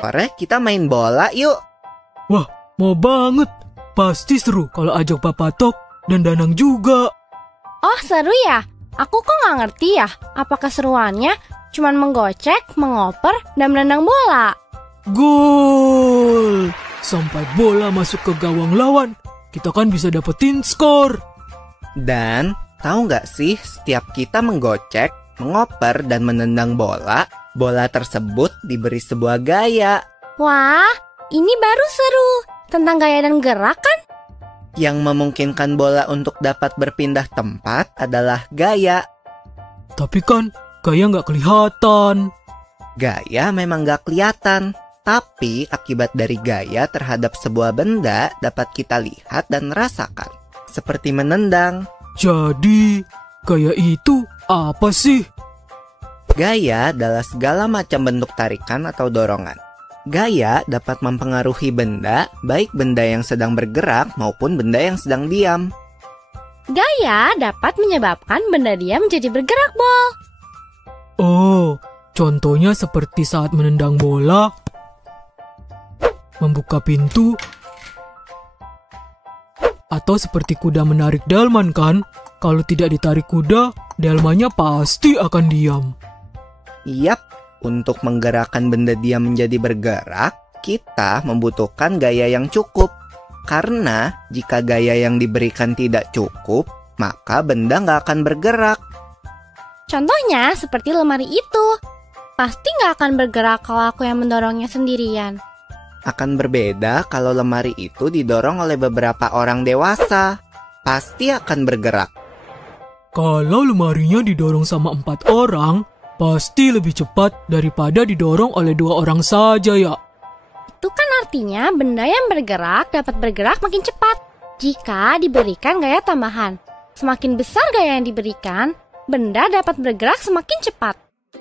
Sore kita main bola yuk. Wah, mau banget. Pasti seru kalau ajak Papa Tok dan Danang juga. Oh, seru ya? Aku kok nggak ngerti ya. Apa keseruannya cuman menggocek, mengoper, dan menendang bola? Gol! Sampai bola masuk ke gawang lawan, kita kan bisa dapetin skor. Dan tahu nggak sih, setiap kita menggocek, mengoper, dan menendang bola, bola tersebut diberi sebuah gaya. Wah, ini baru seru. Tentang gaya dan gerak kan? Yang memungkinkan bola untuk dapat berpindah tempat adalah gaya. Tapi kan gaya nggak kelihatan. Gaya memang nggak kelihatan, tapi akibat dari gaya terhadap sebuah benda dapat kita lihat dan rasakan. Seperti menendang. Jadi, gaya itu apa sih? Gaya adalah segala macam bentuk tarikan atau dorongan. Gaya dapat mempengaruhi benda, baik benda yang sedang bergerak maupun benda yang sedang diam. Gaya dapat menyebabkan benda diam menjadi bergerak, Bol. Oh, contohnya seperti saat menendang bola, membuka pintu, atau seperti kuda menarik delman kan? Kalau tidak ditarik kuda, delmannya pasti akan diam. Yap, untuk menggerakkan benda diam menjadi bergerak, kita membutuhkan gaya yang cukup. Karena jika gaya yang diberikan tidak cukup, maka benda nggak akan bergerak. Contohnya seperti lemari itu. Pasti nggak akan bergerak kalau aku yang mendorongnya sendirian. Akan berbeda kalau lemari itu didorong oleh beberapa orang dewasa. Pasti akan bergerak. Kalau lemarinya didorong sama 4 orang, pasti lebih cepat daripada didorong oleh 2 orang saja ya. Itu kan artinya benda yang bergerak dapat bergerak makin cepat jika diberikan gaya tambahan. Semakin besar gaya yang diberikan, benda dapat bergerak semakin cepat.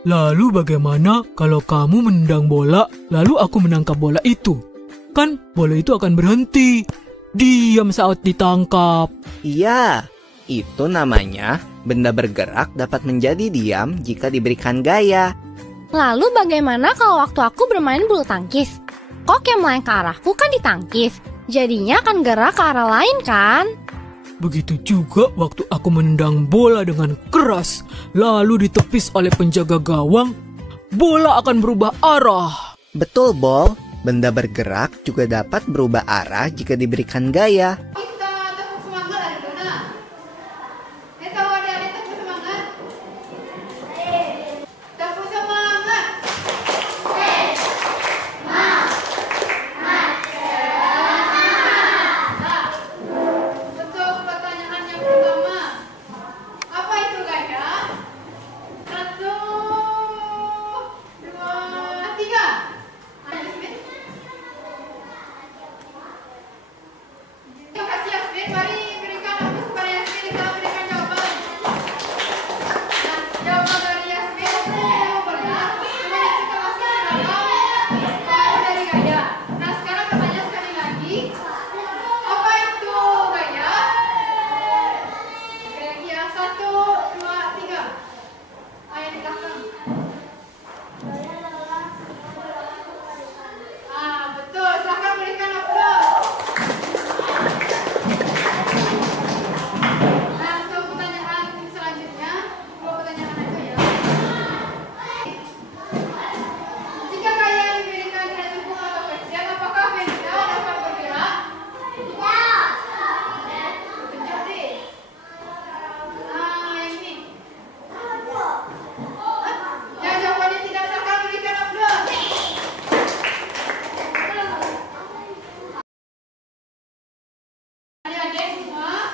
Lalu bagaimana kalau kamu menendang bola, lalu aku menangkap bola itu? Kan bola itu akan berhenti. Diam saat ditangkap. Iya, itu namanya benda bergerak dapat menjadi diam jika diberikan gaya. Lalu bagaimana kalau waktu aku bermain bulu tangkis? Kok yang melayang ke arahku kan ditangkis, jadinya akan gerak ke arah lain kan? Begitu juga waktu aku menendang bola dengan keras, lalu ditepis oleh penjaga gawang, bola akan berubah arah. Betul, Bol. Benda bergerak juga dapat berubah arah jika diberikan gaya. Kita tetap semangat adik-adik. Tahu adik-adik tetap semangat. Tetap semangat. Untuk pertanyaan yang pertama, apa itu gaya? 1, 2, 3. Terima kasih Yasmin, mari berikan aku kepada Yasmin, kita berikan jawaban. Nah, jawaban dari Yasmin itu benar, kemudian kita masuk ke dalam baru dari gaya. Nah, sekarang pertanyaan sekali lagi, apa itu gaya? Sekali lagi ya, 1, 2, 3. Ayo di belakang. Betul, silahkan berikan aplaus. Nah, untuk pertanyaan selanjutnya, 2 pertanyaan aja ya. Jika gaya yang diberikan tidak cukup atau kecil, apakah benda dapat bergerak? Menjadi. Yang ini. Yang jawabannya tidak, silahkan berikan aplaus. Adik-adik semua,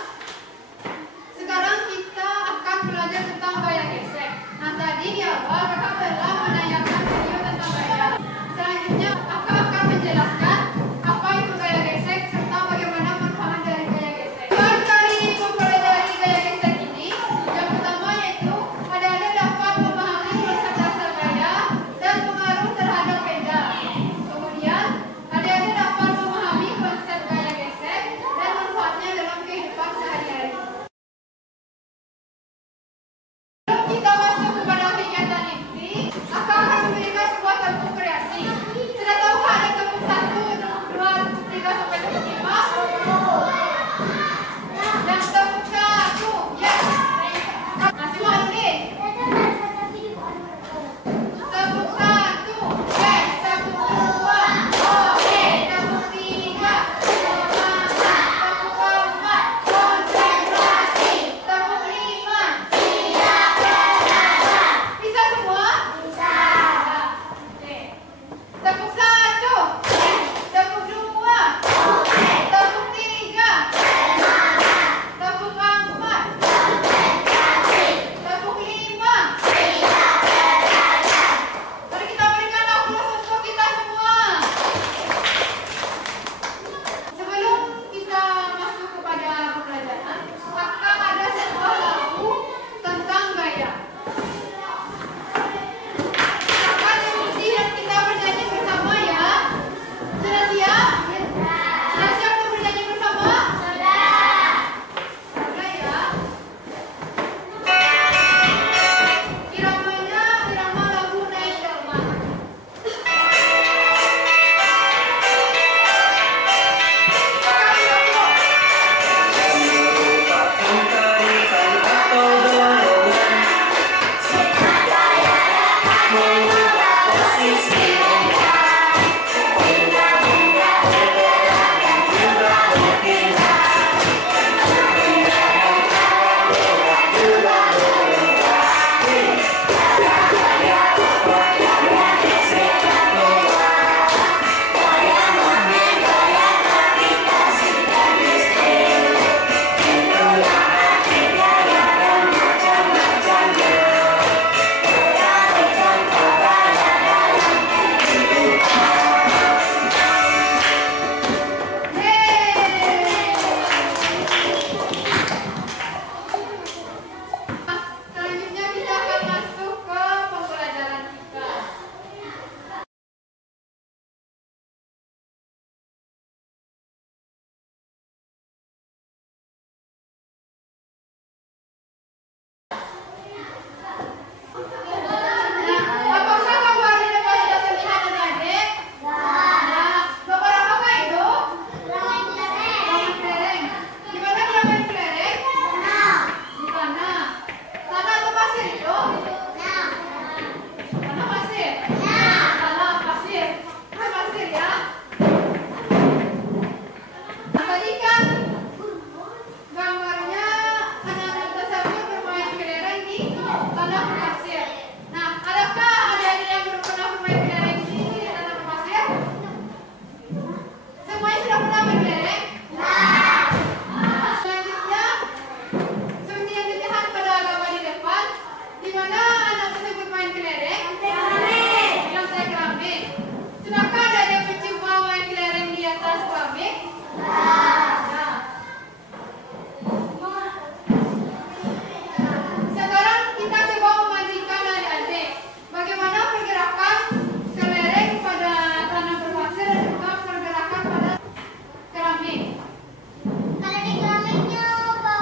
sekarang kita akan belajar tentang gaya gesek. Nah, tadi di awal kakak telah menayangkan video tentang gaya. Selanjutnya kakak akan menjelaskan apa itu gaya gesek serta bagaimana manfaat dari gaya gesek. Tujuan dari mempelajari gaya gesek ini, yang pertama yaitu adik-adik dapat memahami konsep dasar gaya dan pengaruh terhadap benda. Kemudian adik-adik dapat memahami konsep gaya gesek dan manfaatnya dalam kehidupan sehari-hari. Kita masuk kepada kegiatan ini. tanah berpasir. Nah, adakah adik-adik yang belum pernah bermain kelereng di tanah berpasir? Semuanya sudah pernah main kelereng? Selanjutnya, seperti yang dilihat pada gambar di depan, di mana anak tersebut main kelereng? Lantai keramik. Sudahkah adik-adik mencoba main kelereng di atas keramik? Sekarang kita coba memastikan adik-adik bagaimana pergerakan kelereng pada tanah berpasir dan juga pergerakan pada keramik. Kalau di keramiknya ke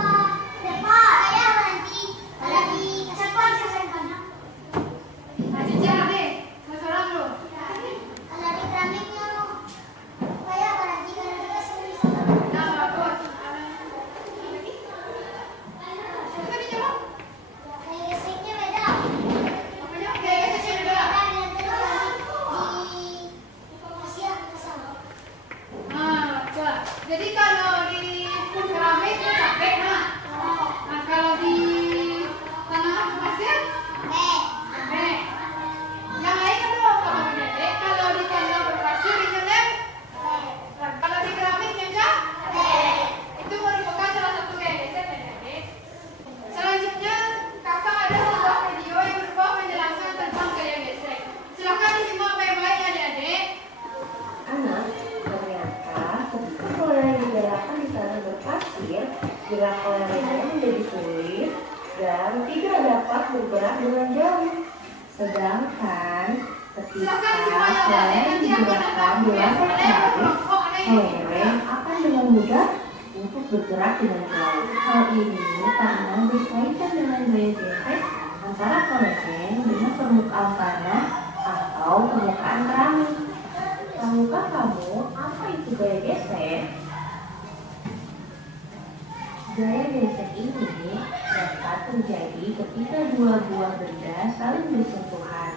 depan, saya berhenti. Kalau di kesepan, saya kanan. Nah, cicil deh, seorang dulu. Kalau di keramiknya, saya berhenti. Kalau di kesepan, Nah, bagus. Kita dijawab. saya geseknya beda. Makanya gaya sesi beda. Nah, coba. Jadi kalau di keramik itu capek, nah. Nah, kalau di tanah pasir, capek. Yang lain kan dong, kalau berdedek. Kalau di tanah berpasir, ini lem. Kalau di keramik, nyenyak. Itu merupakan salah satu gaya geser, adik-adik. Selanjutnya, kakak ada sebuah video yang berupa penjelasan tentang gaya gesek. Silakan disimak baik-baik ya, adik-adik. Anak, ternyata ketika kelereng digerakkan di tanah berpasir, gerak kelerengnya menjadi sulit dan tidak dapat bergerak dengan jauh. Sedangkan ketika Silakan disimak ya, adik-adik. kelereng Nanti akan digerakkan di ada lantai yang keramik, berkelompok, ada yang kelereng akan dengan mudah untuk bergerak dengan jauh. Hal ini karena berkaitan dengan gaya gesek antara kelereng dengan permukaan tanah atau permukaan keramik. Tahukah kamu apa itu gaya gesek? Gaya gesek ini dapat terjadi ketika dua buah benda saling bersentuhan.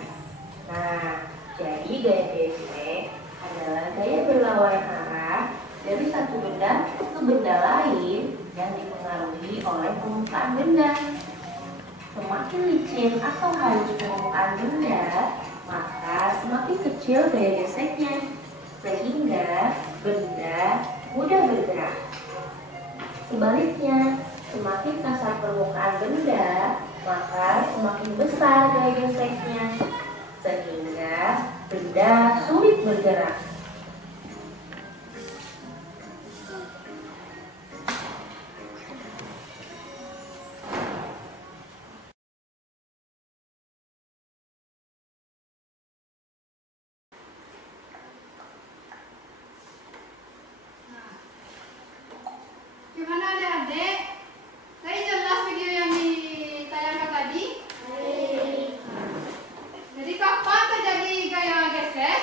Nah, jadi gaya gesek adalah gaya berlawanan arah dari satu benda ke benda lain yang dipengaruhi oleh permukaan benda. Semakin licin atau halus permukaan benda, maka semakin kecil gaya geseknya, sehingga benda mudah bergerak. Sebaliknya, semakin kasar permukaan benda, maka semakin besar gaya geseknya, sehingga benda sulit bergerak. Gimana adik-adik? Tadi jelas video yang ditayangkan tadi? Jadi kapan terjadi gaya gesek?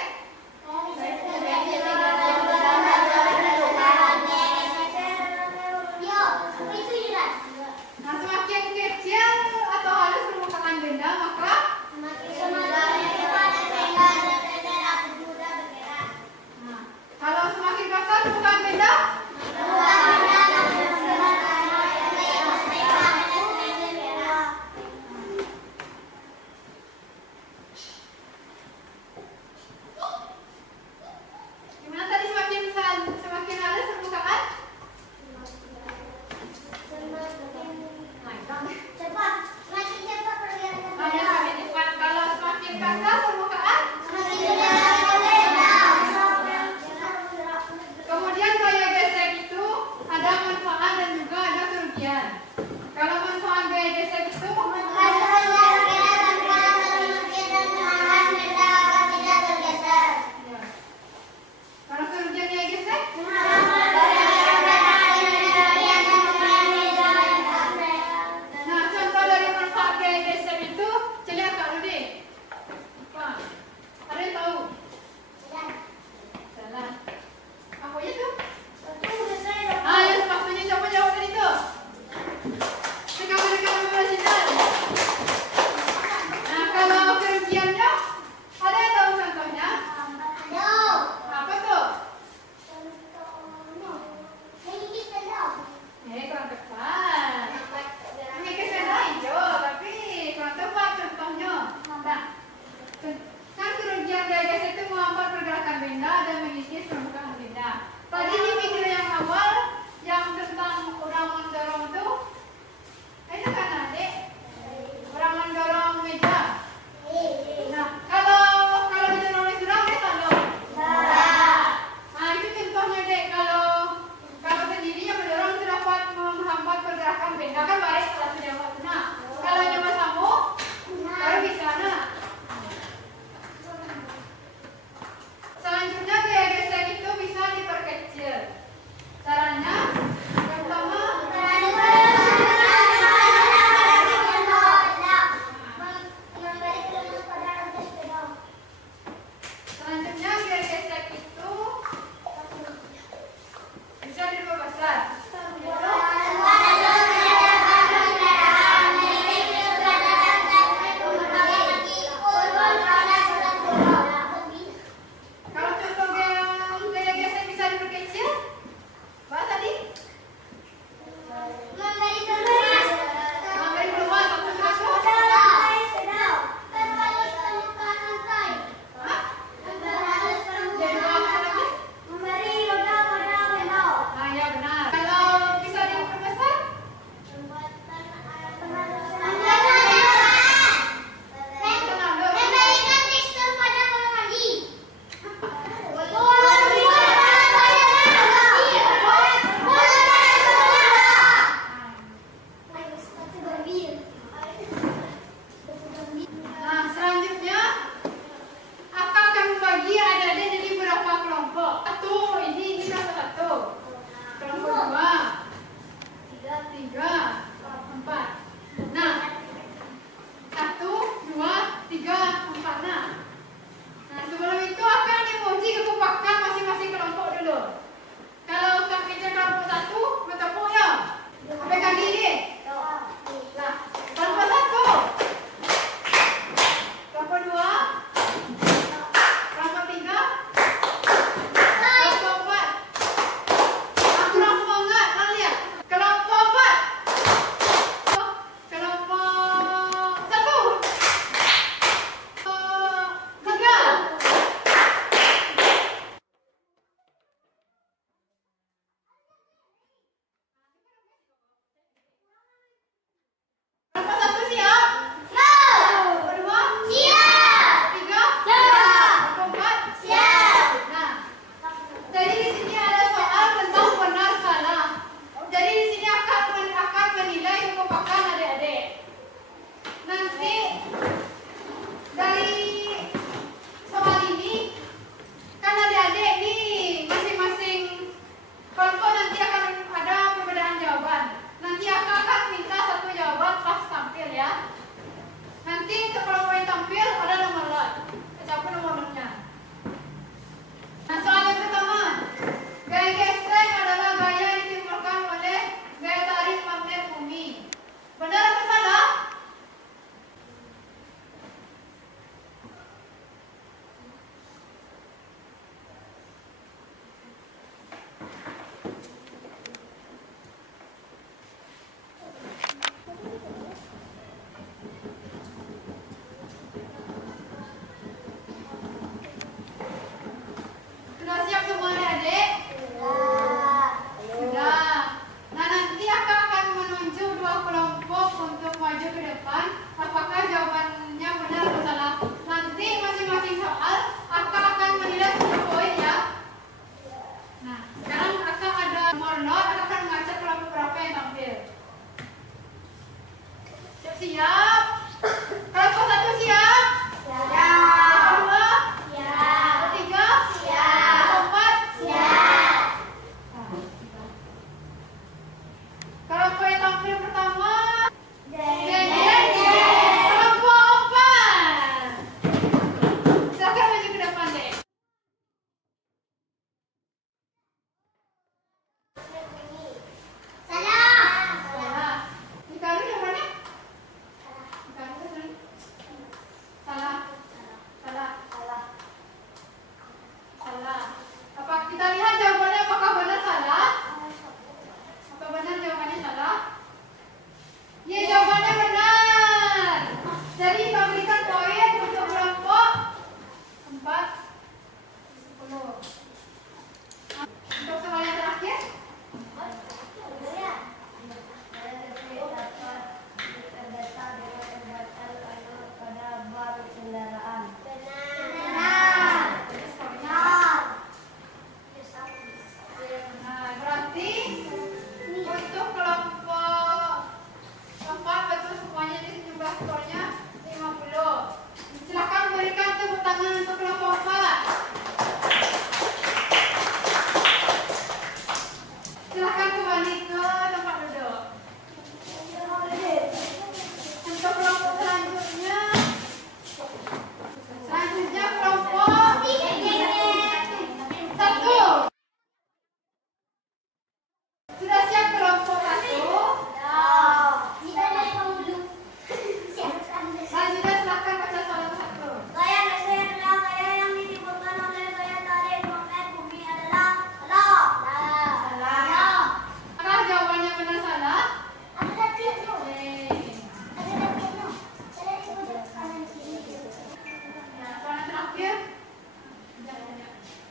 panggil.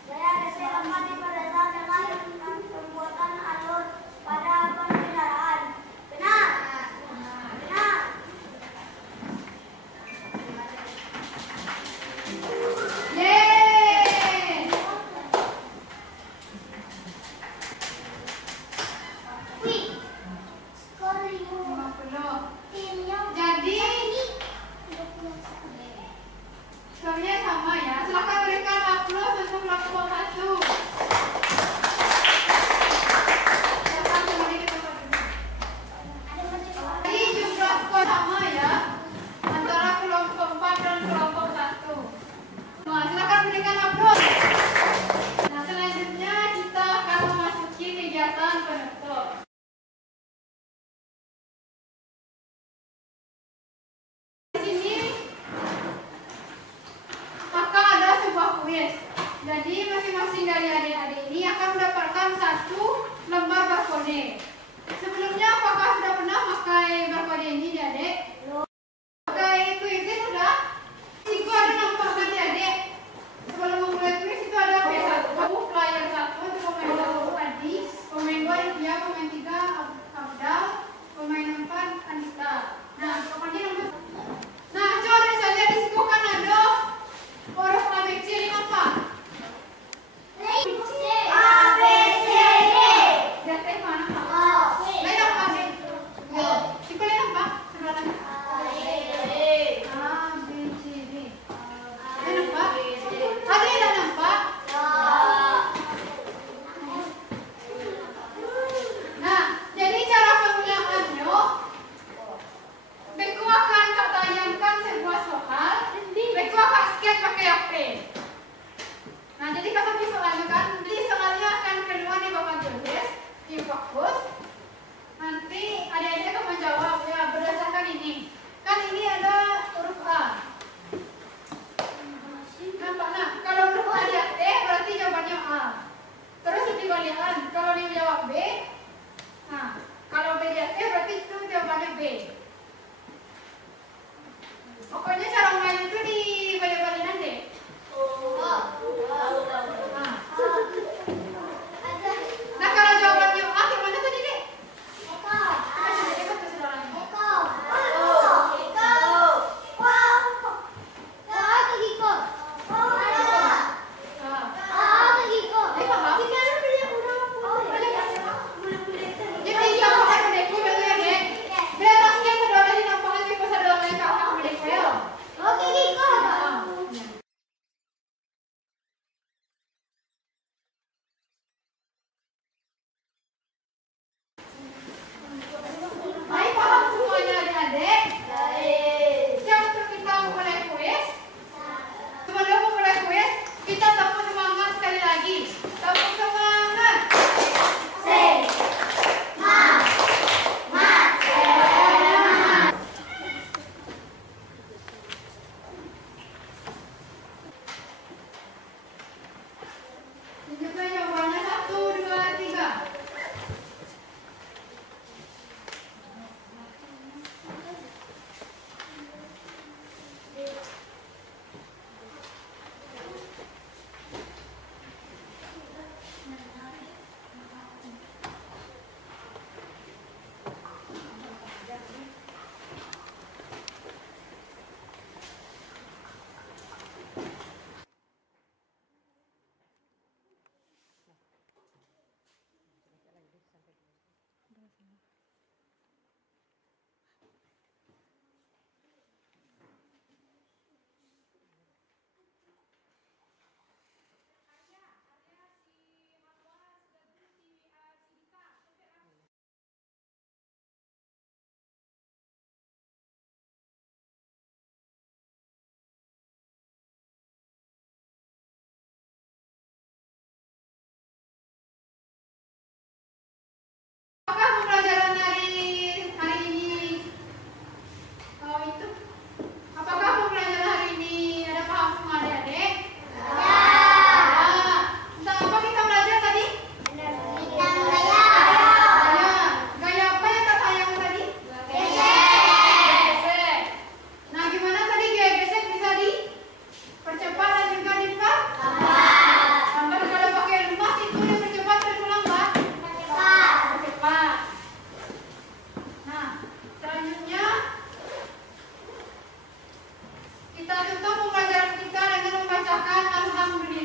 Gaya geser lemah pada saat yang lahir dengan pembuatan alur pada ban kendaraan. Benar. Benar. Yeay. Wih. Skor 50. timnya Jadi skornya sama ya. Silakan berikan aplaus untuk kelompok 1. Silakan kembali ke tempat duduk. Jadi jumlah skor sama ya antara kelompok 4 dan kelompok 1. Nah, silakan berikan aplaus. Nah, selanjutnya kita akan memasuki kegiatan penutup. Di sini akan ada sebuah kuis. Jadi masing-masing dari adik-adik ini akan mendapatkan 1 lembar barcode. Sebelumnya apakah sudah pernah pakai barcode ini adik? Pakai kuis ini sudah? Itu ada nampak kan adik? Sebelum memulai kuis itu ada P1, player 1 untuk pemain 1 Adi, pemain 2 India, pemain 3 Abdal, pemain 4 Anita. Nah, pokoknya nomor. Nah, coba saja di situ kan ada huruf ABC ini apa? ABCD. Jatuh mana Pak? Oh, Lain apa? Yo, Kita tutup pembelajaran kita dengan membacakan Alhamdulillah.